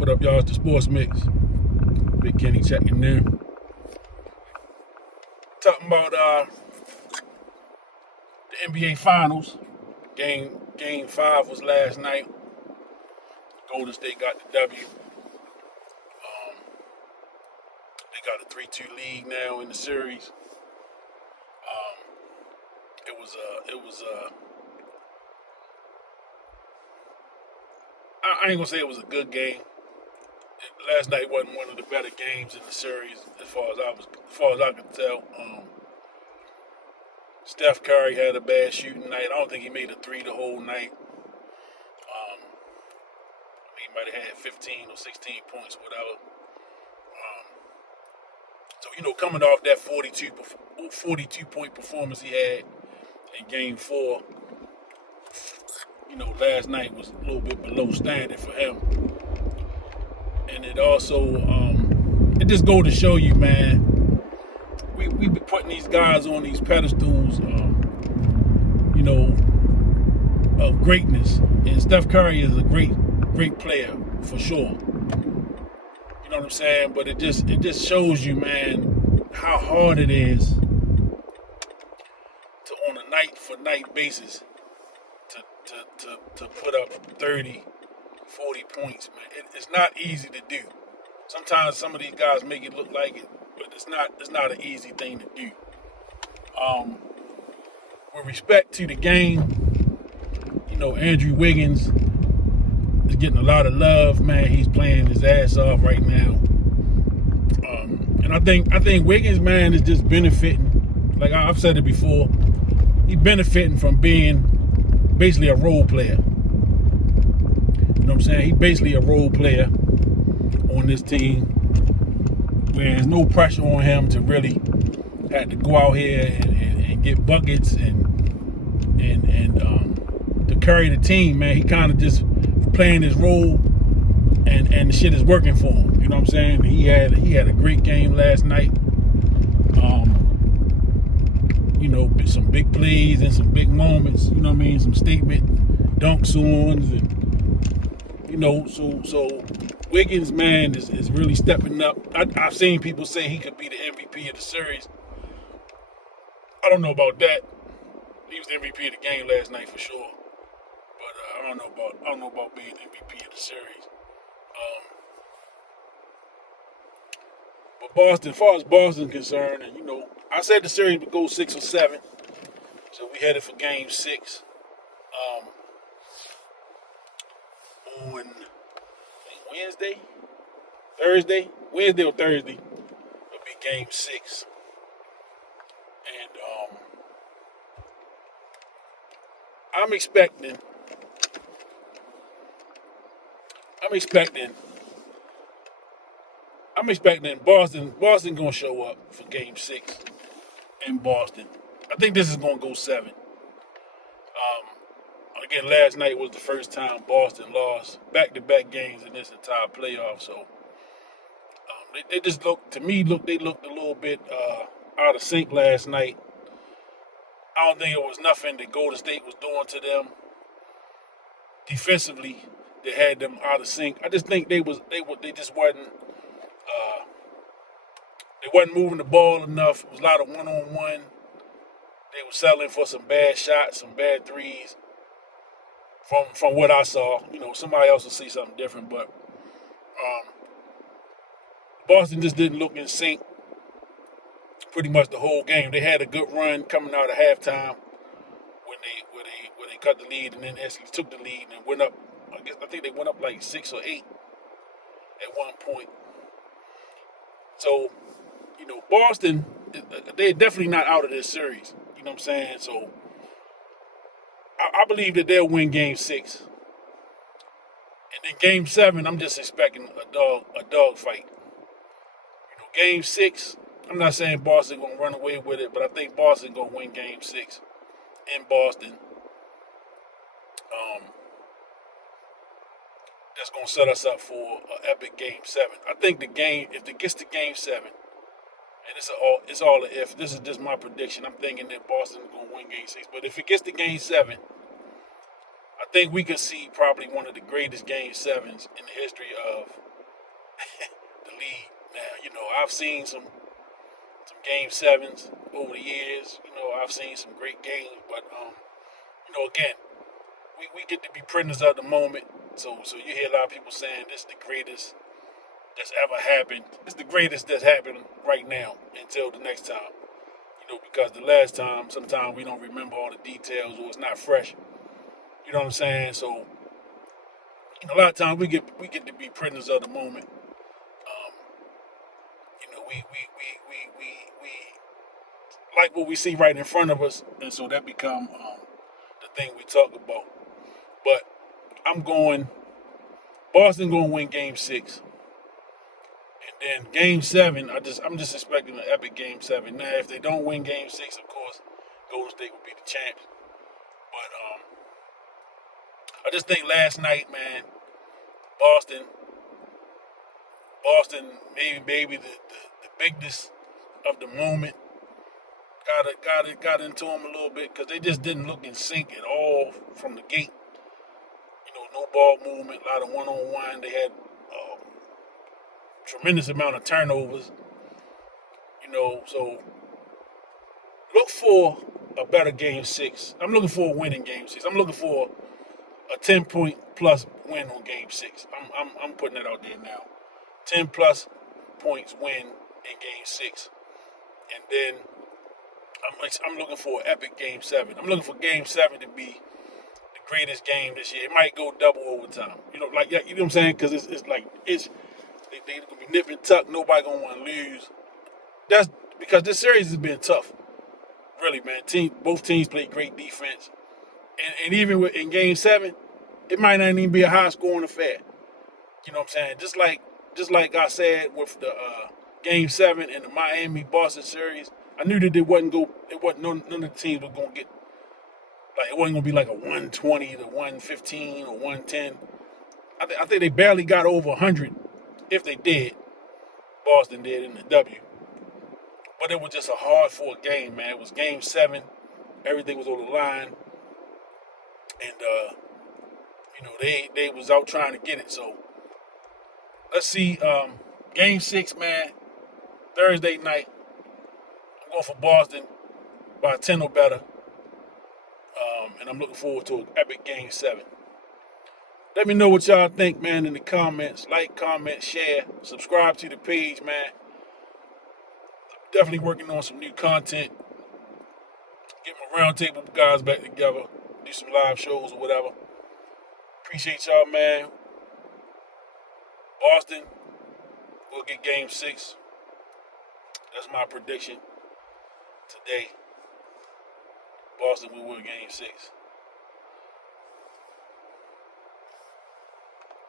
What up, y'all? It's the Sports Mix. Big Kenny checking in. Talking about the NBA Finals. Game 5 was last night. Golden State got the W. They got a 3-2 lead now in the series. I ain't gonna say it was a good game. Last night wasn't one of the better games in the series, as far as I could tell. Steph Curry had a bad shooting night. I don't think he made a three the whole night. He might have had 15 or 16 points, or whatever. So coming off that 42 point performance he had in Game 4, last night was a little bit below standard for him. And it also, it just go to show you, man, we be putting these guys on these pedestals, of greatness. And Steph Curry is a great player for sure. You know what I'm saying? But it just shows you, man, how hard it is to, on a night for night basis, to put up 30, 40 points, man. It's not easy to do. Sometimes some of these guys make it look like it, but it's not an easy thing to do. With respect to the game, Andrew Wiggins is getting a lot of love, man. He's playing his ass off right now. And I think Wiggins, man, is just benefiting. Like I've said it before, he's benefiting from being basically a role player. You know what I'm saying? He's basically a role player on this team, where there's no pressure on him to really have to go out here and get buckets and to carry the team, man. He kind of just playing his role, and the shit is working for him. You know what I'm saying? He had a great game last night. Some big plays and some big moments. You know what I mean? Some statement dunks ons, and so Wiggins, man, is really stepping up. I've seen people say he could be the MVP of the series. I don't know about that. He was the MVP of the game last night for sure. But I don't know about being MVP of the series. But Boston, as far as Boston's concerned, and I said the series would go 6 or 7. So we headed for Game 6. On Wednesday or Thursday, it'll be Game 6. And I'm expecting Boston gonna show up for Game 6 in Boston. I think this is gonna go 7. Again, last night was the first time Boston lost back-to-back games in this entire playoff. So they just looked a little bit out of sync last night. I don't think it was nothing that Golden State was doing to them defensively that had them out of sync. I just think they just wasn't moving the ball enough. It was a lot of one-on-one. They were settling for some bad shots, some bad threes. From what I saw, somebody else will see something different, but Boston just didn't look in sync pretty much the whole game. They had a good run coming out of halftime where they cut the lead and then actually took the lead and went up. I think they went up like 6 or 8 at one point. So, Boston, they're definitely not out of this series. You know what I'm saying? So I believe that they'll win Game 6. And then Game 7, I'm just expecting a dog fight. Game 6, I'm not saying Boston gonna run away with it, but I think Boston gonna win Game 6 in Boston. That's gonna set us up for an epic Game 7. I think if it gets to Game 7, and it's all an if. This is just my prediction. I'm thinking that Boston is gonna win Game 6, but if it gets to Game 7, I think we could see probably one of the greatest Game 7s in the history of the lead. Now, I've seen some game sevens over the years. I've seen some great games, but again, we get to be prisoners of the moment. So you hear a lot of people saying this is the greatest that's ever happened. It's the greatest that's happened right now until the next time. Because the last time, sometimes we don't remember all the details or it's not fresh. You know what I'm saying? So a lot of times we get to be prisoners of the moment. Um, we like what we see right in front of us, and so that become the thing we talk about. But I'm going. Boston going to win Game 6, and then Game 7. I'm just expecting an epic Game 7. Now, if they don't win Game 6, of course, Golden State will be the champs. But I just think last night, man, Boston, Boston, maybe the bigness of the moment got into them a little bit because they just didn't look in sync at all from the gate. No ball movement, a lot of one-on-one. They had tremendous amount of turnovers. So look for a better Game 6. I'm looking for a win in Game 6. I'm looking for a 10-point plus win on Game 6. I'm putting that out there now. 10 plus points win in Game 6, and then I'm looking for an epic Game 7. I'm looking for Game 7 to be the greatest game this year. It might go double overtime. You know what I'm saying? Because it's they gonna be nip and tuck. Nobody gonna want to lose. That's because this series has been tough. Really, man. Both teams played great defense, and even in Game 7, it might not even be a high scoring affair. You know what I'm saying? Just like I said with the Game 7 in the Miami Boston series, I knew that it wasn't none of the teams were gonna get it wasn't gonna be like a 120 to 115 or 110. I think they barely got over 100. If they did, Boston did in the W. But it was just a hard fought game, man. It was Game 7. Everything was on the line, and they was out trying to get it. So let's see, Game 6, man. Thursday night. I'm going for Boston by 10 or better, and I'm looking forward to an epic Game 7. Let me know what y'all think, man, in the comments. Like, comment, share, subscribe to the page, man. Definitely working on some new content. Get my roundtable guys back together. Do some live shows or whatever. Appreciate y'all, man. Boston will get Game 6. That's my prediction today. Boston will win Game 6.